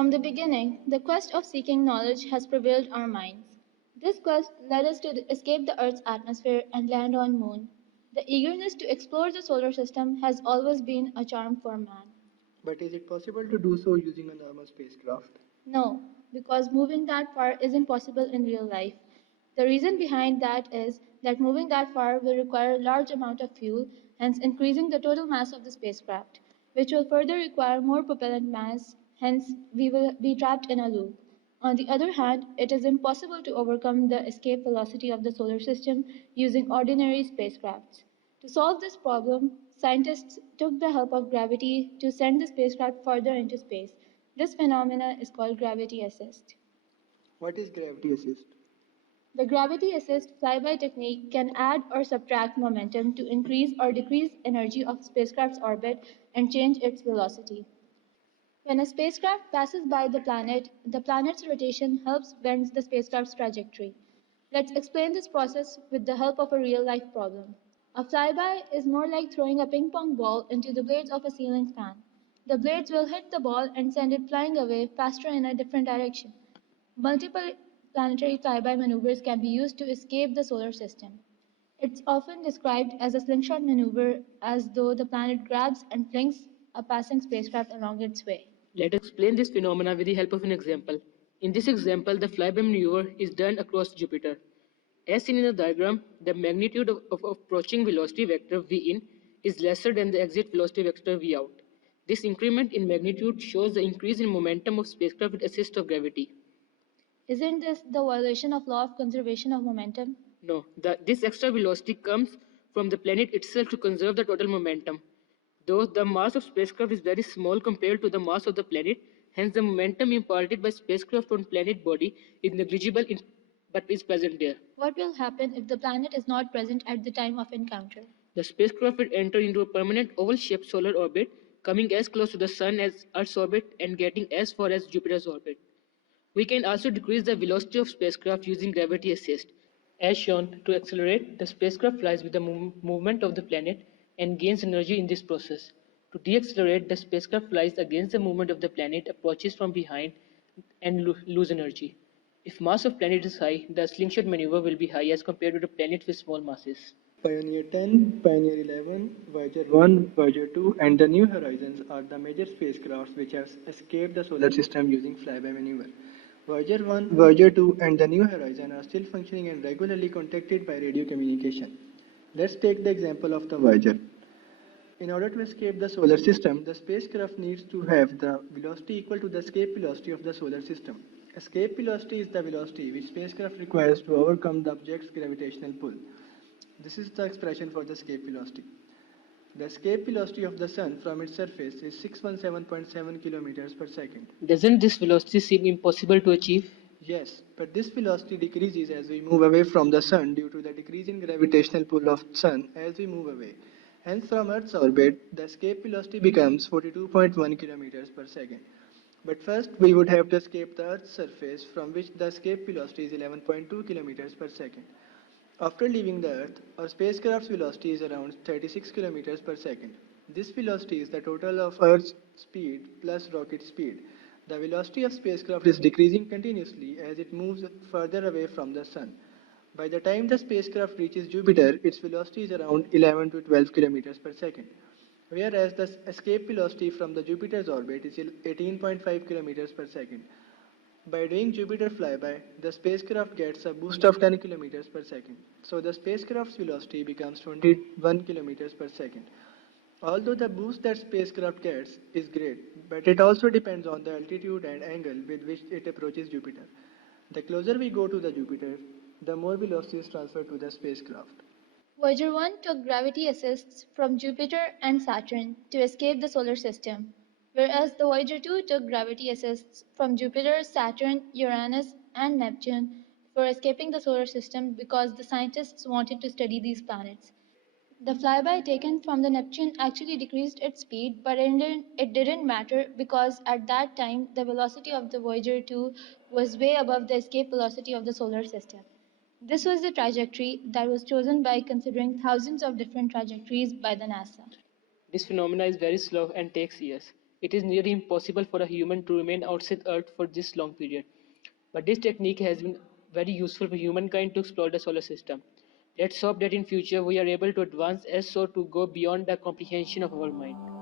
From the beginning, the quest of seeking knowledge has prevailed our minds. This quest led us to escape the Earth's atmosphere and land on Moon. The eagerness to explore the solar system has always been a charm for man. But is it possible to do so using a normal spacecraft? No, because moving that far isn't possible in real life. The reason behind that is that moving that far will require a large amount of fuel, hence increasing the total mass of the spacecraft, which will further require more propellant mass, hence we will be trapped in a loop. On the other hand, it is impossible to overcome the escape velocity of the solar system using ordinary spacecrafts. To solve this problem, scientists took the help of gravity to send the spacecraft further into space. This phenomenon is called gravity assist. What is gravity assist? The gravity assist flyby technique can add or subtract momentum to increase or decrease energy of spacecraft's orbit and change its velocity. When a spacecraft passes by the planet's rotation helps bend the spacecraft's trajectory. Let's explain this process with the help of a real life problem. A flyby is more like throwing a ping pong ball into the blades of a ceiling fan. The blades will hit the ball and send it flying away faster in a different direction. Multiple planetary flyby maneuvers can be used to escape the solar system. It's often described as a slingshot maneuver, as though the planet grabs and flings a passing spacecraft along its way. Let us explain this phenomena with the help of an example. In this example, the flyby maneuver is done across Jupiter. As seen in the diagram, the magnitude of approaching velocity vector v in is lesser than the exit velocity vector v out. This increment in magnitude shows the increase in momentum of spacecraft with assist of gravity. Isn't this the violation of law of conservation of momentum? No, this extra velocity comes from the planet itself to conserve the total momentum. Though the mass of spacecraft is very small compared to the mass of the planet, hence the momentum imparted by spacecraft on planet body is negligible but is present there. What will happen if the planet is not present at the time of encounter? The spacecraft will enter into a permanent oval-shaped solar orbit, coming as close to the Sun as Earth's orbit and getting as far as Jupiter's orbit. We can also decrease the velocity of spacecraft using gravity assist. As shown, to accelerate, the spacecraft flies with the movement of the planet and gains energy in this process. To decelerate, the spacecraft flies against the movement of the planet, approaches from behind, and lose energy. If mass of planet is high, the slingshot maneuver will be high as compared to the planet with small masses. Pioneer 10, Pioneer 11, Voyager 1, Voyager 2, and the New Horizons are the major spacecrafts which have escaped the solar system using flyby maneuver. Voyager 1, Voyager 2, and the New Horizon are still functioning and regularly contacted by radio communication. Let's take the example of the Voyager. In order to escape the solar system, the spacecraft needs to have the velocity equal to the escape velocity of the solar system. Escape velocity is the velocity which spacecraft requires to overcome the object's gravitational pull. This is the expression for the escape velocity. The escape velocity of the Sun from its surface is 617.7 kilometers per second. Doesn't this velocity seem impossible to achieve? Yes, but this velocity decreases as we move away from the Sun due to the decrease in gravitational pull of Sun as we move away. Hence, from Earth's orbit, the escape velocity becomes 42.1 kilometers per second. But first, we would have to escape the Earth's surface, from which the escape velocity is 11.2 kilometers per second. After leaving the Earth, our spacecraft's velocity is around 36 kilometers per second. This velocity is the total of Earth's speed plus rocket speed. The velocity of spacecraft is decreasing continuously as it moves further away from the Sun. By the time the spacecraft reaches Jupiter, its velocity is around 11 to 12 kilometers per second, whereas the escape velocity from the Jupiter's orbit is 18.5 kilometers per second. By doing Jupiter flyby, the spacecraft gets a boost of 10 kilometers per second. So the spacecraft's velocity becomes 21 kilometers per second. Although the boost that spacecraft gets is great, but it also depends on the altitude and angle with which it approaches Jupiter. The closer we go to the Jupiter, the more velocity is transferred to the spacecraft. Voyager 1 took gravity assists from Jupiter and Saturn to escape the solar system, whereas the Voyager 2 took gravity assists from Jupiter, Saturn, Uranus, and Neptune for escaping the solar system because the scientists wanted to study these planets. The flyby taken from the Neptune actually decreased its speed, but it didn't matter because at that time the velocity of the Voyager 2 was way above the escape velocity of the solar system. This was the trajectory that was chosen by considering thousands of different trajectories by the NASA. This phenomena is very slow and takes years. It is nearly impossible for a human to remain outside Earth for this long period. But this technique has been very useful for humankind to explore the solar system. Let's hope that in future we are able to advance as so to go beyond the comprehension of our mind.